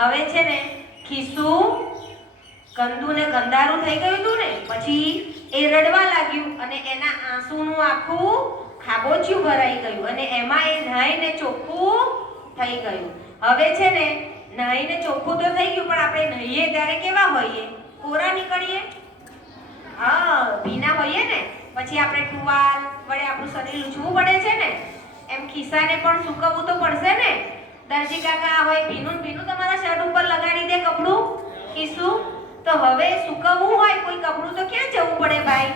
હવે છે ને ખિસ્સું ગંદુ ને ગંધારું થઈ ગયું હતું ને, પછી એ રડવા લાગ્યું અને એના આંસુનું આખું ખાબોચિયું ભરાઈ ગયું અને એમાં એ નાહીને ચોખ્ખું થઈ ગયું. હવે છે ને નાહીને ચોખ્ખું તો થઈ ગયું, પણ આપણે નહીએ ત્યારે કેવા હોઈએ? કોરા નીકળીએ. હા, ભીના હોઈએ ને. પછી આપણે ટુવાલ વડે આપણું શરીર લૂછવું પડે છે ને, એમ ખિસ્સાને પણ સૂકવવું તો પડશે ને. દરજી કાકા હોય ભીનું ભીનું તમારા શર્ટ ઉપર લગાડી દે કપડું, ખિસ્સું. તો હવે સૂકવવું હોય કોઈ કપડું તો ક્યાં જવું પડે ભાઈ?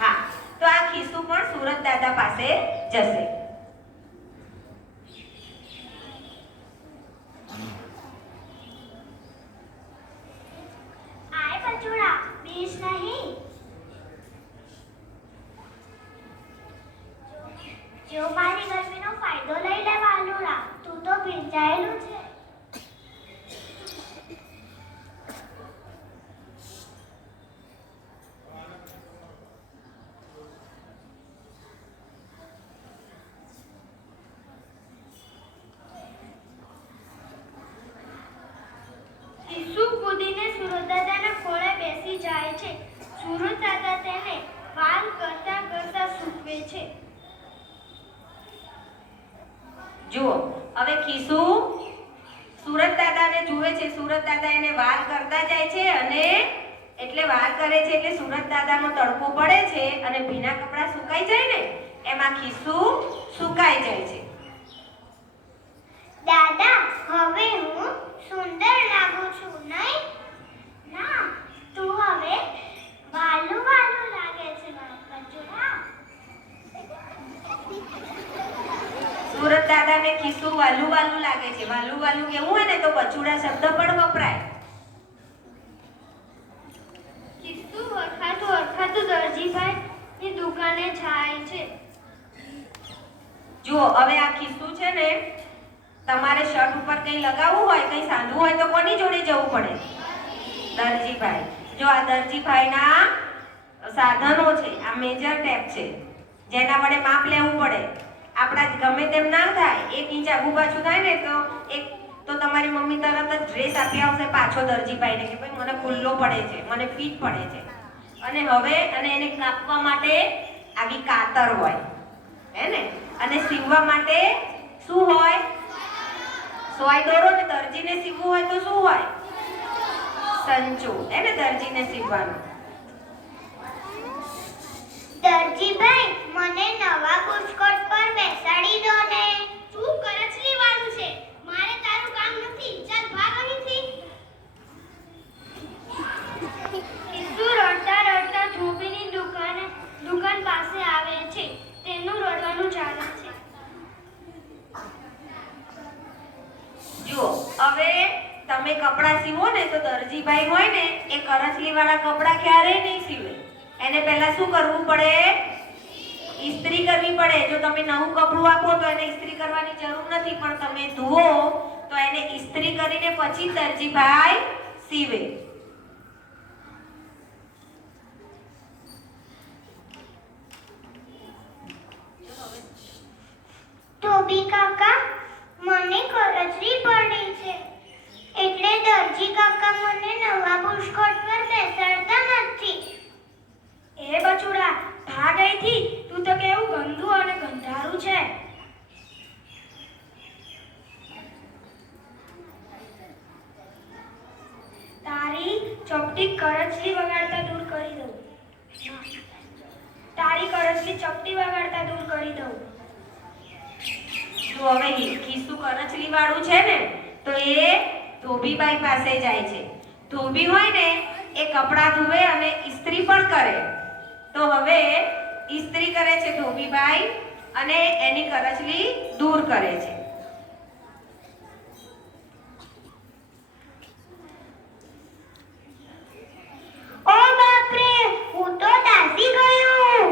હા, તો આ ખિસ્સું પણ સુરત દાદા પાસે જશે. આય બચુડા, બીજ નહીં. જો મારી ગરમીનો ફાયદો લઈ લે વાલુડા, તું તો ભીંજાયેલું છે. કૂદીને સુરતદાદાના ખોળે બેસી જાય છે. સુરતદાદા તેને વાલ કરતા કરતા સૂકવે છે. જુઓ, હવે ખિસ્સું સુરત દાદાને જુએ છે. સુરત દાદા એને વાલ કરતા જાય છે અને એટલે વાલ કરે છે એટલે સુરત દાદાનો તડકો પડે છે અને ભીના કપડાં સુકાઈ જાય ને એમાં ખિસ્સું સુકાઈ જાય છે. દાદા, હવે હું સુંદર લાગુ છું નહીં? ના, તું હવે વાલું વાલું લાગે છે બચુડા. સુરત દાદાને ખિસ્સું વાલું વાલું લાગે છે. વાલું વાલું કેવું હોય ને તો બચુડા શબ્દ પણ વપરાય. ખિસ્સું વરખાતું વરખાતું દરજીભાઈની દુકાને જાય છે. જુઓ, હવે આ ખિસ્સું છે ને તમારે શર્ટ ઉપર કંઈ લગાવવું હોય, કંઈ સાંધવું હોય તો કોની જોડે જવું પડે? દરજીભાઈ. જો આ દરજીભાઈના સાધનો છે. આ મેજર ટેપ છે જેના વડે માપ લેવું પડે. આપણા ગમે તેમ ના થાય, 1 ઇંચ આગુ પાછું થાય ને તો તમારી મમ્મી તરત જ ડ્રેસ આપી આવશે પાછો દરજીભાઈને કે ભાઈ મને ખુલ્લો પડે છે, મને ફિટ પડે છે. અને હવે એને કાપવા માટે આવી કાતર હોય હે ને, અને સીવવા માટે શું હોય? સોય દોરો. ને દરજીને સીવવું હોય તો શું હોય? સંચો હે ને દરજીને સીવવાનું. દરજીભાઈ, મને નવા બુશકોટ પર બેસાડી દો ને. શું કરચલી વાળું છે? મારે તારું કામ નથી. ચાલ ભાગ અહીંથી. કિસ્સુ રડતા રડતા ધોબીની દુકાન પાસે આવે છે. તેનું રડવાનું ચાલે છે. જુઓ, હવે તમે કપડાં સીવો ને તો દરજીભાઈ હોય ને એ કરચલી વાળા કપડાં ક્યારેય નહીં સીવે. એને પહેલા શું કરવું પડે? ઇસ્ત્રી કરવી પડે. જો તમે નવું કપડું આપો તો એને ઇસ્ત્રી કરવાની જરૂર નથી, પણ તમે ધુઓ તો એને ઇસ્ત્રી કરીને પછી દરજીભાઈ સીવે. ધોબી કાકા, મને કરચલી પડી છે એટલે દરજી કાકા મને નવા બુશકોટ પર બેસાડતા નથી. એ બચુડા, ભાગ અહીંથી. તું તો કેવું ગંદુ અને ગંધારું છે. તારી ચપટી કરચલી વગાડતા દૂર કરી દઉં. તારી કરચલી ચપટી વગાડતા દૂર કરી દઉં. તો હવે ખિસ્સું કરચલી વાળું છે ને તો એ ધોબીબાઈ પાસે જાય છે. ધોબી હોય ને એ કપડાં ધોવે અને ઇસ્ત્રી પણ કરે. તો હવે ઇસ્ત્રી કરે છે ધોબીબાઈ અને એની કરચલી દૂર કરે છે. ઓ બાપ રે, હું તો દાઝી ગયો.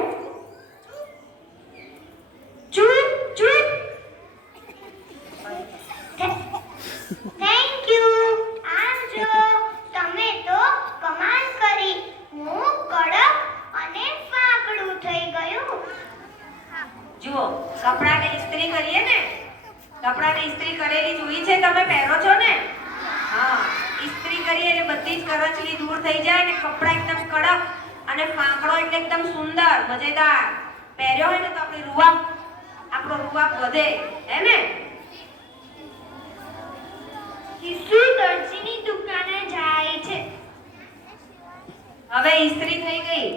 ચૂપ ચૂપ. Thank you. આવજો. તમે તો કમાલ કરી. હું કડક અને ફાકડું થઈ ગયું. જુઓ, કપડાને ઇસ્ત્રી કરીએ ને કપડાને ઇસ્ત્રી કરેલી જોઈ છે તમે પહેરો છો ને? હા, ઇસ્ત્રી કરી એટલે બધી જ કરચલી દૂર થઈ જાય અને કપડાં એકદમ કડક અને ફાંકડો એટલે એકદમ સુંદર મજેદાર પહેર્યો હોય ને તો આપણો રૂવાબ વધે હે ને? કિસ્સુ દરજીની દુકાને જાય છે. હવે ઇસ્ત્રી થઈ ગઈ,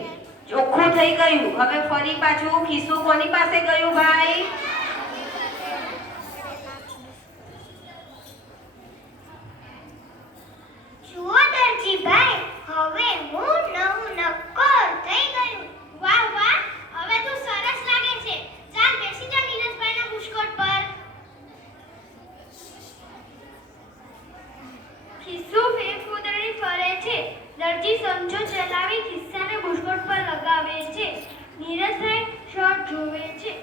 ચોખ્ખું થઈ ગયું. હવે ફરી પાછું ખિસ્સુ કોની પાસે ગયું ભાઈ? જુઓ દરજીભાઈ, હવે હું નવું નક્કોર થઈ ગયું. વાહ વાહ, હવે તું સરસ લાગે છે. ચાલ બેસી જા નીરજભાઈના બુશકોટ પર. ખિસ્સુ ફેરફૂદડી ફરે છે. દરજી સંચો ચલાવી ખિસ્સાને બુશકોટ પર લગાવે છે. નીરજભાઈ શર્ટ જોવે છે.